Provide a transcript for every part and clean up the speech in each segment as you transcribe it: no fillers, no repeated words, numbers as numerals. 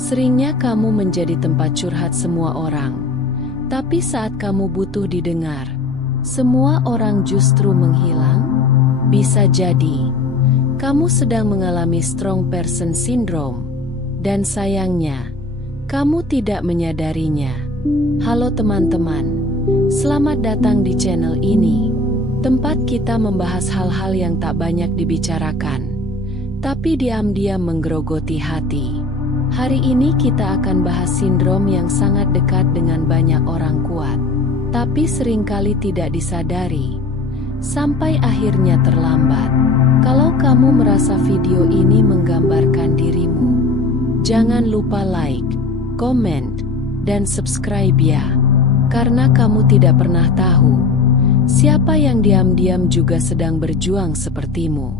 Seringnya kamu menjadi tempat curhat semua orang, tapi saat kamu butuh didengar, semua orang justru menghilang. Bisa jadi kamu sedang mengalami strong person syndrome, dan sayangnya kamu tidak menyadarinya. Halo teman-teman, selamat datang di channel ini, tempat kita membahas hal-hal yang tak banyak dibicarakan, tapi diam-diam menggerogoti hati. Hari ini kita akan bahas sindrom yang sangat dekat dengan banyak orang kuat, tapi seringkali tidak disadari, sampai akhirnya terlambat. Kalau kamu merasa video ini menggambarkan dirimu, jangan lupa like, komen, dan subscribe ya, karena kamu tidak pernah tahu siapa yang diam-diam juga sedang berjuang sepertimu.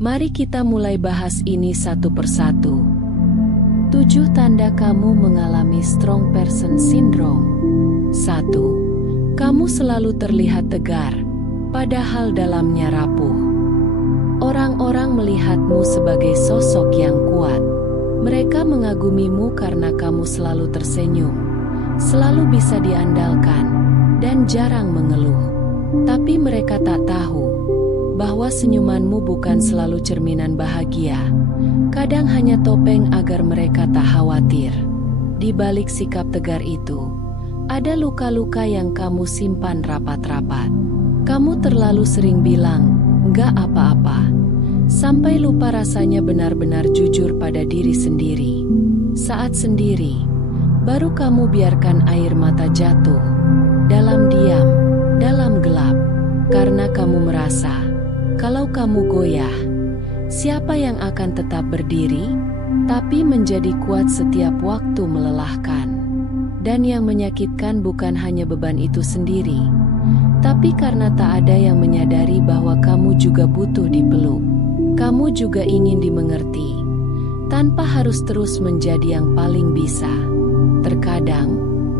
Mari kita mulai bahas ini satu persatu. 7 tanda kamu mengalami strong person syndrome. 1. Kamu selalu terlihat tegar, padahal dalamnya rapuh. Orang-orang melihatmu sebagai sosok yang kuat. Mereka mengagumimu karena kamu selalu tersenyum, selalu bisa diandalkan, dan jarang mengeluh. Tapi mereka tak tahu bahwa senyumanmu bukan selalu cerminan bahagia. Kadang hanya topeng agar mereka tak khawatir. Di balik sikap tegar itu, ada luka-luka yang kamu simpan rapat-rapat. Kamu terlalu sering bilang, "Nggak apa-apa," sampai lupa rasanya benar-benar jujur pada diri sendiri. Saat sendiri, baru kamu biarkan air mata jatuh, dalam diam, dalam gelap, karena kamu merasa, kalau kamu goyah, siapa yang akan tetap berdiri? Tapi menjadi kuat setiap waktu melelahkan. Dan yang menyakitkan bukan hanya beban itu sendiri, tapi karena tak ada yang menyadari bahwa kamu juga butuh dipeluk. Kamu juga ingin dimengerti, tanpa harus terus menjadi yang paling bisa. Terkadang,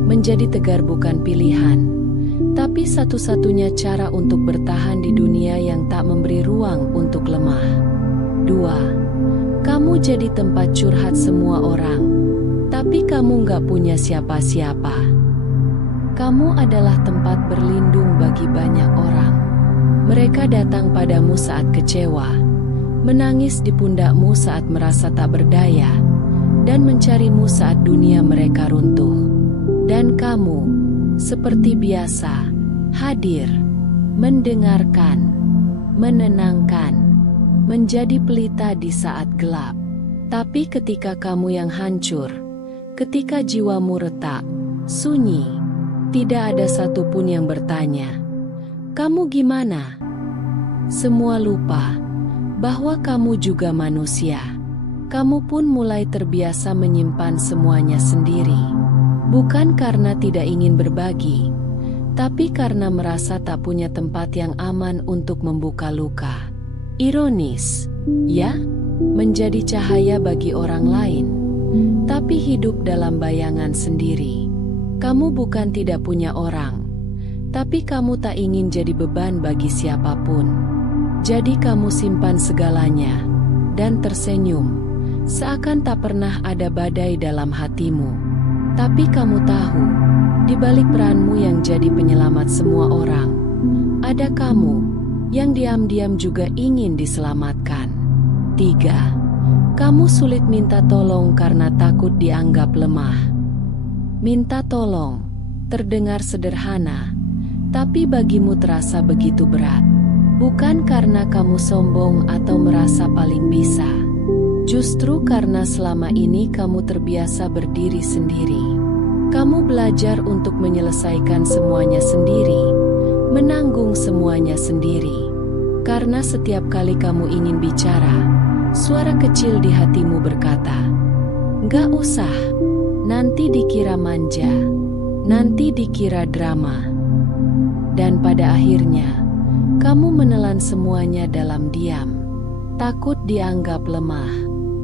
menjadi tegar bukan pilihan, tapi satu-satunya cara untuk bertahan di dunia yang tak memberi ruang untuk lemah. 2. Kamu jadi tempat curhat semua orang, tapi kamu nggak punya siapa-siapa. Kamu adalah tempat berlindung bagi banyak orang. Mereka datang padamu saat kecewa, menangis di pundakmu saat merasa tak berdaya, dan mencarimu saat dunia mereka runtuh. Dan kamu, seperti biasa, hadir, mendengarkan, menenangkan, menjadi pelita di saat gelap. Tapi ketika kamu yang hancur, ketika jiwamu retak, sunyi, tidak ada satupun yang bertanya, "Kamu gimana?" Semua lupa bahwa kamu juga manusia. Kamu pun mulai terbiasa menyimpan semuanya sendiri. Bukan karena tidak ingin berbagi, tapi karena merasa tak punya tempat yang aman untuk membuka luka. Ironis, ya, menjadi cahaya bagi orang lain, tapi hidup dalam bayangan sendiri. Kamu bukan tidak punya orang, tapi kamu tak ingin jadi beban bagi siapapun. Jadi kamu simpan segalanya, dan tersenyum, seakan tak pernah ada badai dalam hatimu. Tapi kamu tahu, di balik peranmu yang jadi penyelamat semua orang, ada kamu yang diam-diam juga ingin diselamatkan. 3. Kamu sulit minta tolong karena takut dianggap lemah. Minta tolong terdengar sederhana, tapi bagimu terasa begitu berat. Bukan karena kamu sombong atau merasa paling bisa, justru karena selama ini kamu terbiasa berdiri sendiri. Kamu belajar untuk menyelesaikan semuanya sendiri, menanggung semuanya sendiri. Karena setiap kali kamu ingin bicara, suara kecil di hatimu berkata, "Nggak usah, nanti dikira manja, nanti dikira drama." Dan pada akhirnya, kamu menelan semuanya dalam diam. Takut dianggap lemah,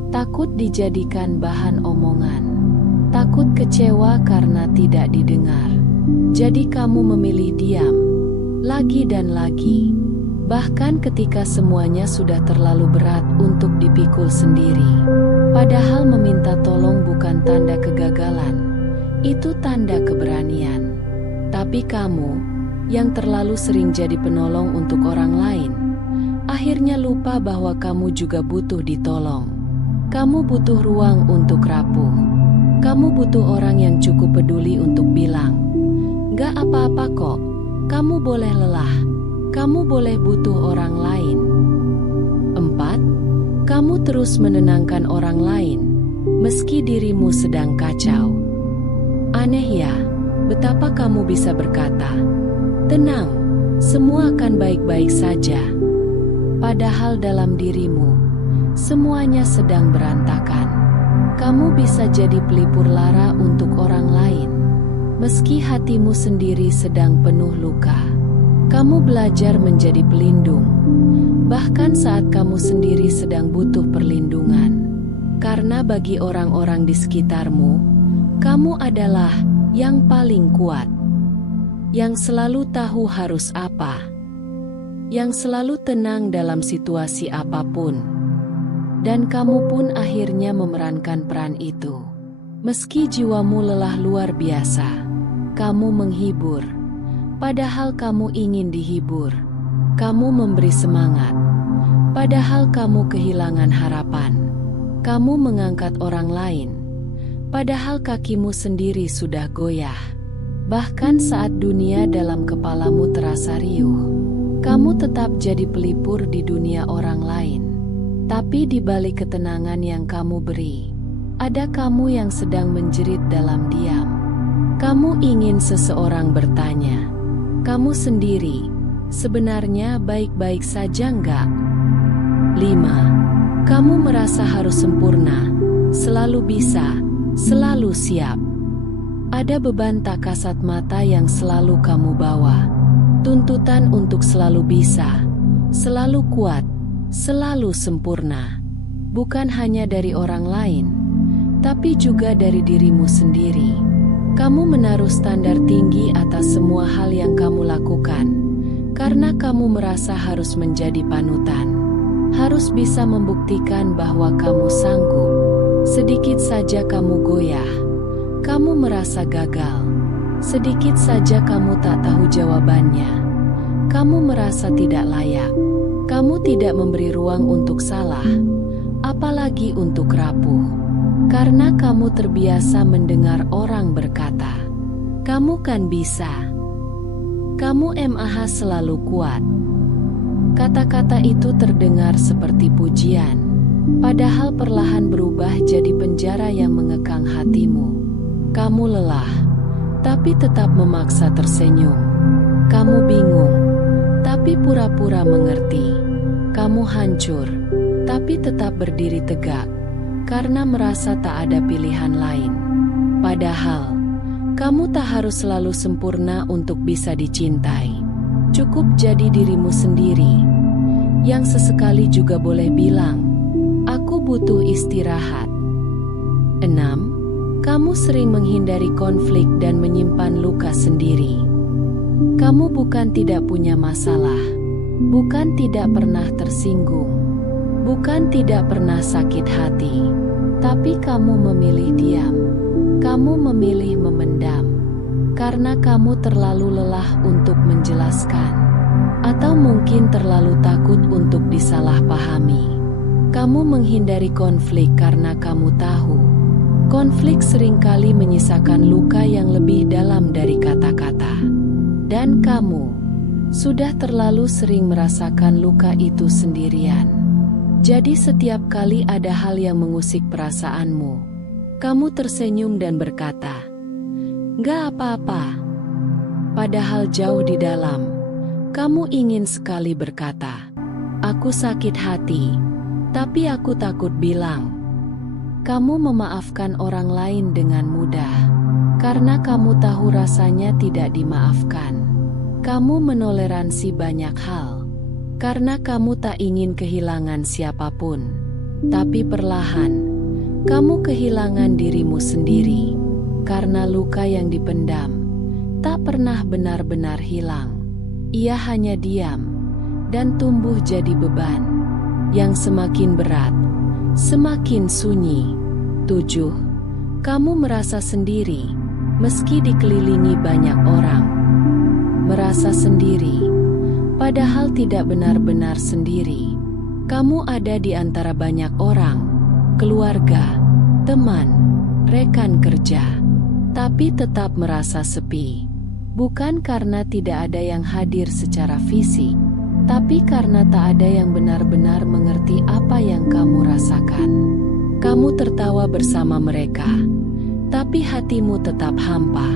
takut dijadikan bahan omongan, takut kecewa karena tidak didengar. Jadi kamu memilih diam, lagi dan lagi, bahkan ketika semuanya sudah terlalu berat untuk dipikul sendiri. Padahal meminta tolong bukan tanda kegagalan, itu tanda keberanian. Tapi kamu, yang terlalu sering jadi penolong untuk orang lain, akhirnya lupa bahwa kamu juga butuh ditolong. Kamu butuh ruang untuk rapuh. Kamu butuh orang yang cukup peduli untuk bilang, "Gak apa-apa kok, kamu boleh lelah, kamu boleh butuh orang lain." 4. Kamu terus menenangkan orang lain, meski dirimu sedang kacau. Aneh ya, betapa kamu bisa berkata, "Tenang, semua akan baik-baik saja." Padahal dalam dirimu, semuanya sedang berantakan. Kamu bisa jadi pelipur lara untuk orang lain, meski hatimu sendiri sedang penuh luka. Kamu belajar menjadi pelindung, bahkan saat kamu sendiri sedang butuh perlindungan. Karena bagi orang-orang di sekitarmu, kamu adalah yang paling kuat, yang selalu tahu harus apa, yang selalu tenang dalam situasi apapun. Dan kamu pun akhirnya memerankan peran itu. Meski jiwamu lelah luar biasa, kamu menghibur, padahal kamu ingin dihibur. Kamu memberi semangat, padahal kamu kehilangan harapan. Kamu mengangkat orang lain, padahal kakimu sendiri sudah goyah. Bahkan saat dunia dalam kepalamu terasa riuh, kamu tetap jadi pelipur di dunia orang lain. Tapi di balik ketenangan yang kamu beri, ada kamu yang sedang menjerit dalam diam. Kamu ingin seseorang bertanya, "Kamu sendiri, sebenarnya baik-baik saja enggak?" 5. Kamu merasa harus sempurna, selalu bisa, selalu siap. Ada beban tak kasat mata yang selalu kamu bawa. Tuntutan untuk selalu bisa, selalu kuat, selalu sempurna. Bukan hanya dari orang lain, tapi juga dari dirimu sendiri. Kamu menaruh standar tinggi atas semua hal yang kamu lakukan, karena kamu merasa harus menjadi panutan. Harus bisa membuktikan bahwa kamu sanggup. Sedikit saja kamu goyah, kamu merasa gagal. Sedikit saja kamu tak tahu jawabannya, kamu merasa tidak layak. Kamu tidak memberi ruang untuk salah, apalagi untuk rapuh. Karena kamu terbiasa mendengar orang berkata, "Kamu kan bisa. Kamu MAH selalu kuat." Kata-kata itu terdengar seperti pujian, padahal perlahan berubah jadi penjara yang mengekang hatimu. Kamu lelah, tapi tetap memaksa tersenyum. Kamu bingung, tapi pura-pura mengerti. Kamu hancur, tapi tetap berdiri tegak, karena merasa tak ada pilihan lain. Padahal, kamu tak harus selalu sempurna untuk bisa dicintai. Cukup jadi dirimu sendiri, yang sesekali juga boleh bilang, "Aku butuh istirahat." 6. Kamu sering menghindari konflik dan menyimpan luka sendiri. Kamu bukan tidak punya masalah, bukan tidak pernah tersinggung, bukan tidak pernah sakit hati, tapi kamu memilih diam. Kamu memilih memendam, karena kamu terlalu lelah untuk menjelaskan, atau mungkin terlalu takut untuk disalahpahami. Kamu menghindari konflik karena kamu tahu, konflik seringkali menyisakan luka yang lebih dalam dari kata-kata. Dan kamu sudah terlalu sering merasakan luka itu sendirian. Jadi setiap kali ada hal yang mengusik perasaanmu, kamu tersenyum dan berkata, "Gak apa-apa." Padahal jauh di dalam, kamu ingin sekali berkata, "Aku sakit hati, tapi aku takut bilang." Kamu memaafkan orang lain dengan mudah, karena kamu tahu rasanya tidak dimaafkan. Kamu menoleransi banyak hal, karena kamu tak ingin kehilangan siapapun. Tapi perlahan, kamu kehilangan dirimu sendiri, karena luka yang dipendam tak pernah benar-benar hilang. Ia hanya diam dan tumbuh jadi beban yang semakin berat, semakin sunyi. 7. Kamu merasa sendiri, meski dikelilingi banyak orang. Merasa sendiri, padahal tidak benar-benar sendiri. Kamu ada di antara banyak orang, keluarga, teman, rekan kerja, tapi tetap merasa sepi. Bukan karena tidak ada yang hadir secara fisik, tapi karena tak ada yang benar-benar mengerti apa yang kamu rasakan. Kamu tertawa bersama mereka, tapi hatimu tetap hampa.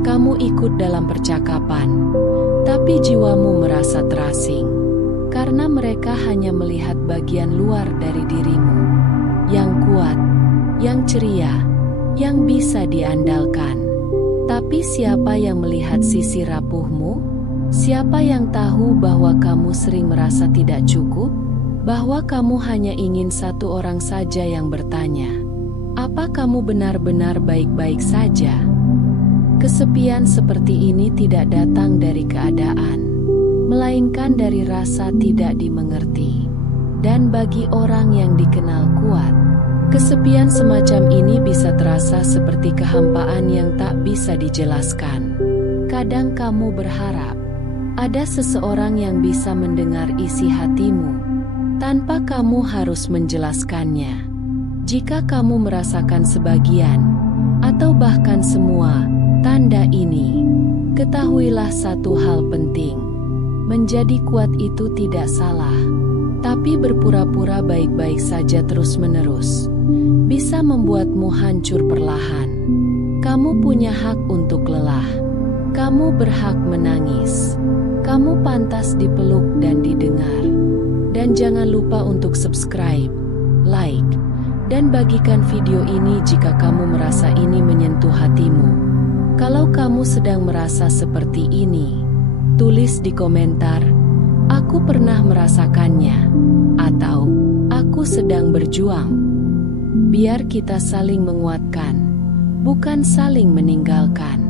Kamu ikut dalam percakapan, tapi jiwamu merasa terasing. Karena mereka hanya melihat bagian luar dari dirimu, yang kuat, yang ceria, yang bisa diandalkan. Tapi siapa yang melihat sisi rapuhmu? Siapa yang tahu bahwa kamu sering merasa tidak cukup? Bahwa kamu hanya ingin satu orang saja yang bertanya, "Apa kamu benar-benar baik-baik saja?" Kesepian seperti ini tidak datang dari keadaan, melainkan dari rasa tidak dimengerti. Dan bagi orang yang dikenal kuat, kesepian semacam ini bisa terasa seperti kehampaan yang tak bisa dijelaskan. Kadang kamu berharap ada seseorang yang bisa mendengar isi hatimu, tanpa kamu harus menjelaskannya. Jika kamu merasakan sebagian, atau bahkan semua, tanda ini, ketahuilah satu hal penting. Menjadi kuat itu tidak salah, tapi berpura-pura baik-baik saja terus-menerus bisa membuatmu hancur perlahan. Kamu punya hak untuk lelah. Kamu berhak menangis. Kamu pantas dipeluk dan didengar. Dan jangan lupa untuk subscribe, like, dan bagikan video ini jika kamu merasa ini menyentuh hatimu. Kalau kamu sedang merasa seperti ini, tulis di komentar, "Aku pernah merasakannya," atau "Aku sedang berjuang." Biar kita saling menguatkan, bukan saling meninggalkan.